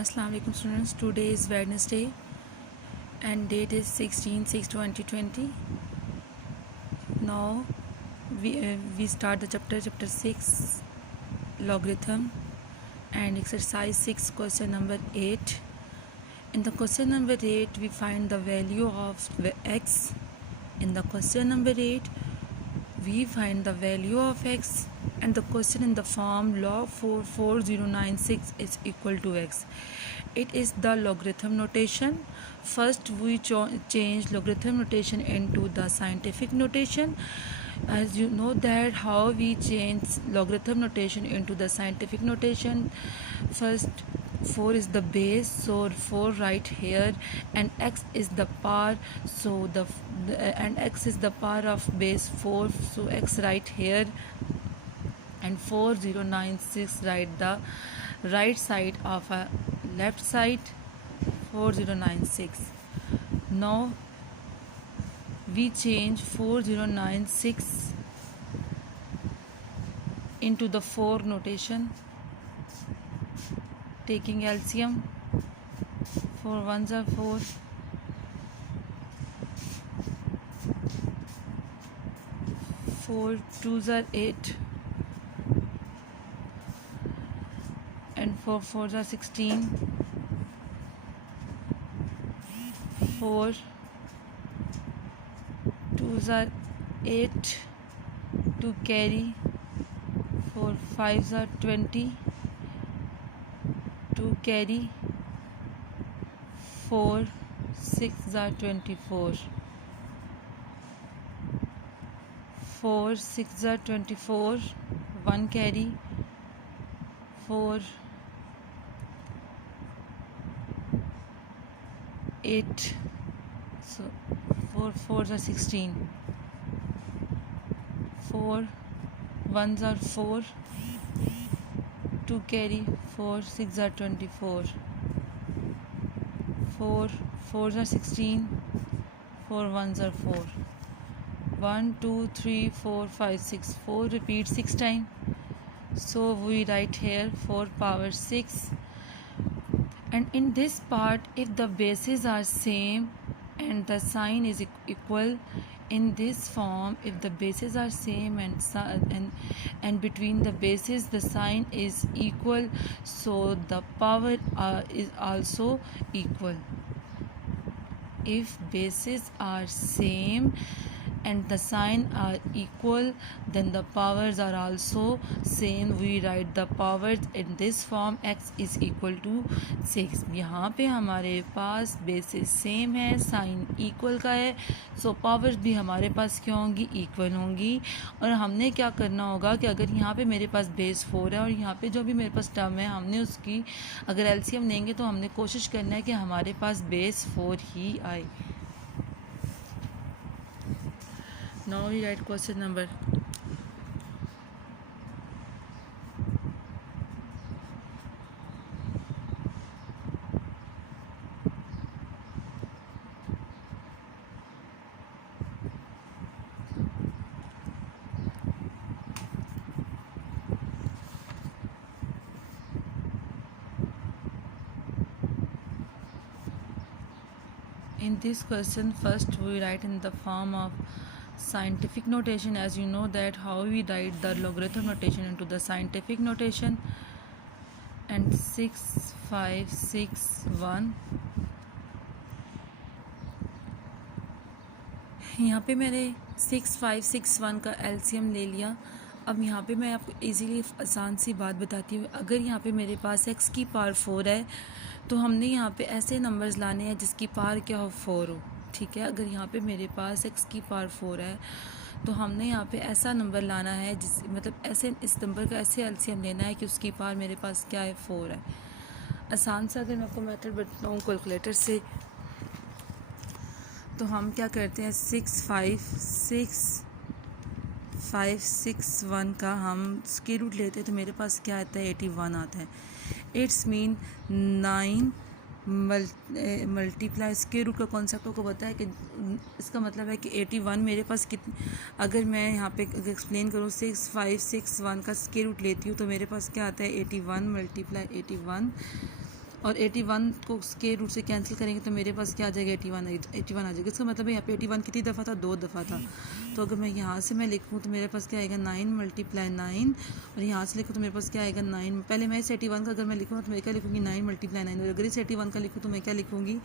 Assalamu alaikum students. Today is Wednesday and date is 16/6/2020. Now we start the chapter 6 logarithm and exercise 6 question number 8. In the question number 8 we find the value of x. In the question number 8 we find the value of x and the question in the form log 44096 is equal to x. It is the logarithm notation. First we change logarithm notation into the scientific notation. As you know that how we change logarithm notation into the scientific notation. First 4 is the base, so 4 right here, and x is the power, so and x is the power of base 4, so x right here, and 4096 write the right side of a left side 4096. Now we change 4096 into the 4 notation, taking LCM. 4 ones are 4, 4 twos are 8, and 4 fours are 16, 4 twos are 8 to carry, 4 fives are 20 to carry, 4 sixes are 24, 4 sixes are 24, 1 carry, 4 8, so 4 fours are 16, 4 ones are 4 to carry, 4 6 are 24, 4 fours are 16, 4 ones are 4, 1 2 3 4 5 6, 4 repeat 6 times, so we write here 4 power 6. And in this part, if the bases are same and the sign is equal, in this form, if the bases are same and between the bases the sign is equal, so the power is also equal. If bases are same and the sign are equal, then the powers are also same. We write the powers in this form, x is equal to 6. यहाँ पे हमारे पास basis same है, sign equal का है, सो पावर्स भी हमारे पास क्या होंगी, इक्वल होंगी. और हमने क्या करना होगा कि अगर यहाँ पे मेरे पास बेस 4 है और यहाँ पे जो भी मेरे पास टर्म है, हमने उसकी अगर एलसीएम लेंगे तो हमने कोशिश करना है कि हमारे पास बेस 4 ही आए. Now we write question number. In this question, first we write in the form of scientific notation. As you know that how we write the logarithm notation into the scientific notation, and 6 5 6 1. यहाँ पे मैंने 6 5 6 1 का एलसीएम ले लिया. अब यहाँ पे मैं आपको इजीली आसान सी बात बताती हूँ. अगर यहाँ पे मेरे पास x की पावर 4 है तो हमने यहाँ पे ऐसे नंबर्स लाने हैं जिसकी पावर क्या हो, 4 हो. ठीक है, अगर यहाँ पे मेरे पास x की पावर 4 है तो हमने यहाँ पे ऐसा नंबर लाना है जिस मतलब ऐसे इस नंबर का ऐसे एलसीएम लेना है कि उसकी पावर मेरे पास क्या है, 4 है. आसान सा अगर मैं आपको मेथड बताऊँ कैलकुलेटर से, तो हम क्या करते हैं, 6 5 6 1 का हम स्क्वायर रूट लेते हैं तो मेरे पास क्या आता है, 81 आता है. It's mean 9 multiply square root का कॉन्सेप्ट को पता है कि इसका मतलब है कि 81 मेरे पास कितनी, अगर मैं यहाँ पे एक्सप्लेन करूँ 6 5 6 1 का स्क्वायर रूट लेती हूँ तो मेरे पास क्या आता है, 81 मल्टीप्लाई 81, और 81 को स्क्वायर रूट से कैंसिल करेंगे तो मेरे पास क्या आ जाएगा, 81 आ जाएगा। इसका मतलब है यहाँ पे 81 कितनी दफ़ा था, 2 दफ़ा था। तो अगर मैं यहाँ से मैं लिखूँ तो मेरे पास क्या आएगा, 9 × 9, और यहाँ से लिखूँ तो मेरे पास क्या आएगा 9। पहले मैं इस 81 का अगर मैं लिखूँ तो मैं क्या लिखूँगी, 9 × 9, और अगर इस 81 का लिखूँ तो मैं क्या लिखूँगी,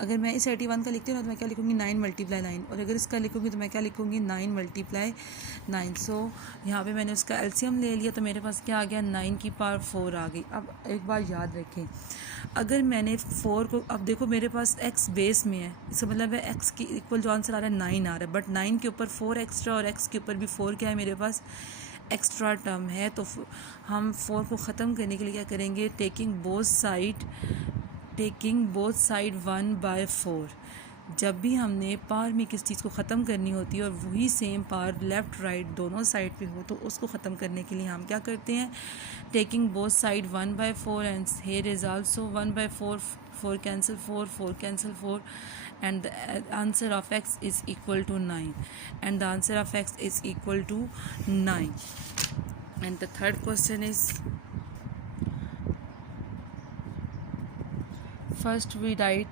अगर मैं इस 81 का लिखती हूँ ना तो मैं क्या लिखूँगी, 9 × 9, और अगर इसका लिखूँगी तो मैं क्या लिखूँगी, 9 × 9। सो यहाँ पे मैंने उसका एलसीएम ले लिया तो मेरे पास क्या आ गया, 9 की पावर 4 आ गई। अब एक बार याद रखें, अगर मैंने 4 को, अब देखो मेरे पास x बेस में है, इसका मतलब है x की इक्वल जो आंसर आ रहा है 9 आ रहा है, बट 9 के ऊपर 4 एक्स्ट्रा और x के ऊपर भी 4 क्या है, मेरे पास एक्स्ट्रा टर्म है। तो हम 4 को ख़त्म करने के लिए क्या करेंगे, टेकिंग बोथ साइड 1/4। जब भी हमने पावर में किस चीज़ को ख़त्म करनी होती है और वही सेम पावर लेफ़्ट राइट दोनों साइड पे हो तो उसको ख़त्म करने के लिए हम क्या करते हैं, taking both side 1/4 and here is also 1/4, 4 कैंसिल 4 कैंसिल 4, and the answer of x is equal to 9, and the answer of x is equal to 9. And the third question is, first we write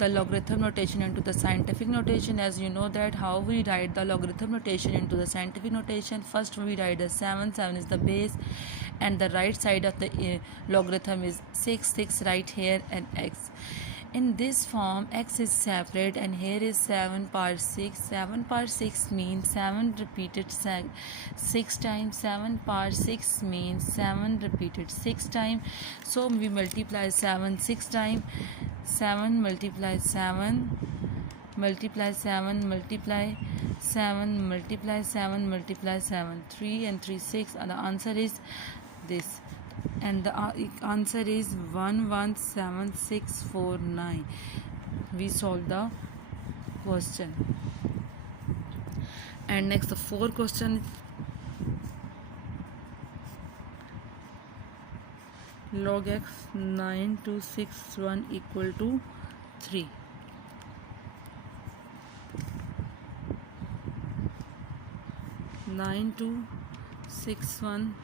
the logarithm notation into the scientific notation. As you know that how we write the logarithm notation into the scientific notation, first we write the 7 is the base, and the right side of the logarithm is 6 right here, and x. In this form, x is separate and here is 7 power 6. 7 power 6 means 7 repeated 6 times. 7 power 6 means 7 repeated 6 times. So we multiply 7 6 times. 7 multiply 7 multiply 7 multiply 7 multiply 7 multiply 7, 3 and 3 6, and the answer is this, and the answer is 117649. We solve the question. And next the fourth question, log x 9261 equal to 3. Nine two six one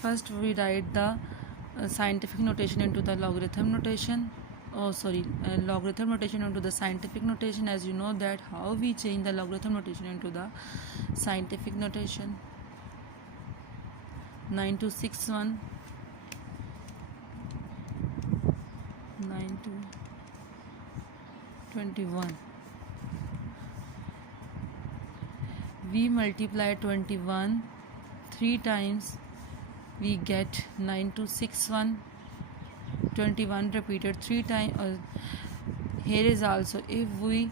first we write the scientific notation into the logarithm notation. Logarithm notation into the scientific notation. As you know that how we change the logarithm notation into the scientific notation. 9261 21. We multiply 21 3 times, we get 9261. 21 repeated 3 times. Here is also, if we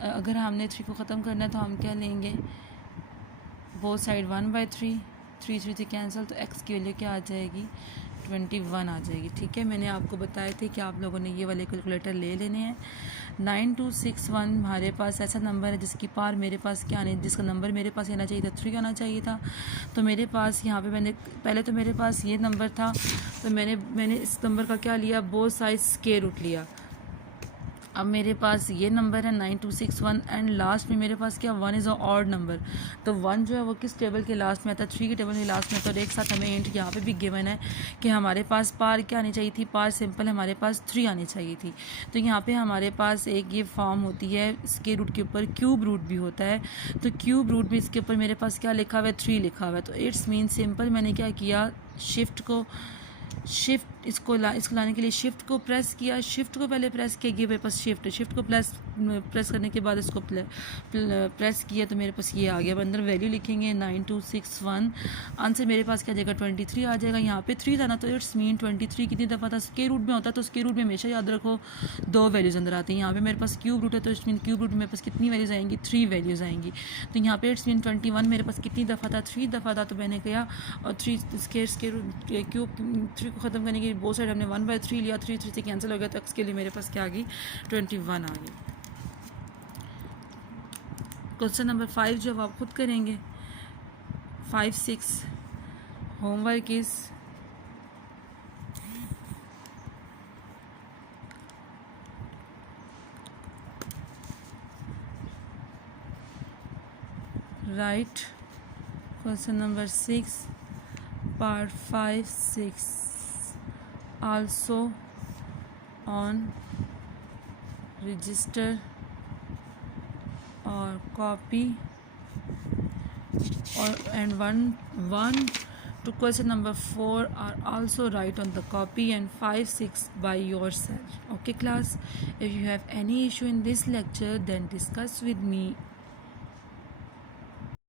अगर हमने 3 को ख़त्म करना है तो हम क्या लेंगे, बोथ साइड 1/3, 3 से कैंसिल, तो x की वैल्यू क्या आ जाएगी, 21 आ जाएगी। ठीक है, मैंने आपको बताया थे कि आप लोगों ने ये वाले कैलकुलेटर ले लेने हैं। 9261 हमारे पास ऐसा नंबर है जिसकी पार मेरे पास क्या आने, जिसका नंबर मेरे पास आना चाहिए था 3 आना चाहिए था। तो मेरे पास यहाँ पे मैंने पहले तो मेरे पास ये नंबर था तो मैंने इस नंबर का क्या लिया, बोथ साइड स्क्वायर रूट लिया। अब मेरे पास ये नंबर है 9261 एंड लास्ट में मेरे पास क्या, 1 इज़ अ ऑड नंबर। तो 1 जो है वो किस टेबल के लास्ट में आता है, 3 के टेबल के लास्ट में। तो एक साथ हमें हिंट यहाँ पे भी गिवन है कि हमारे पास पार क्या आनी चाहिए थी, पार सिंपल हमारे पास 3 आनी चाहिए थी। तो यहाँ पे हमारे पास एक ये फॉर्म होती है, स्क्वायर रूट के ऊपर क्यूब रूट भी होता है। तो क्यूब रूट में इसके ऊपर मेरे पास क्या लिखा हुआ है, 3 लिखा हुआ है। तो इट्स मीन सिंपल मैंने क्या किया, इसको लाने के लिए शिफ्ट को प्रेस किया। शिफ्ट को पहले प्रेस किया, मेरे पास शिफ्ट को प्रेस करने के बाद इसको प्रेस किया तो मेरे पास ये आ गया। अंदर वैल्यू लिखेंगे 9261, आंसर मेरे पास क्या जाएगा, 23 आ जाएगा। यहाँ पे 3 था ना, तो इट्स मीन 23 कितनी दफ़ा था, स्क्वायर रूट में होता है। तो स्क्वायर रूट में हमेशा याद रखो 2 वैल्यूज़ अंदर आती हैं। यहाँ पे मेरे पास क्यूब रूट है तो इट्स मीन क्यूब रूट में मेरे पास कितनी वैल्यूज़ आएंगी, 3 वैल्यूज़ आएंगी। तो यहाँ पे इट्स मीन 21 मेरे पास कितनी दफ़ा था, 3 दफ़ा था। तो मैंने किया और 3 क्यूब 3 को ख़त्म करने के बोथ साइड हमने 1/3 लिया, 3 से कैंसिल हो गया। तो x के लिए मेरे पास क्या आ गई, 21 आ गई। क्वेश्चन नंबर 5 जो आप खुद करेंगे, 5 6 homework is write question number 6 part 5 6 also on register or copy and one to question number 4 are also write on the copy, and 5 6 by yourself. Okay class, if you have any issue in this lecture, then discuss with me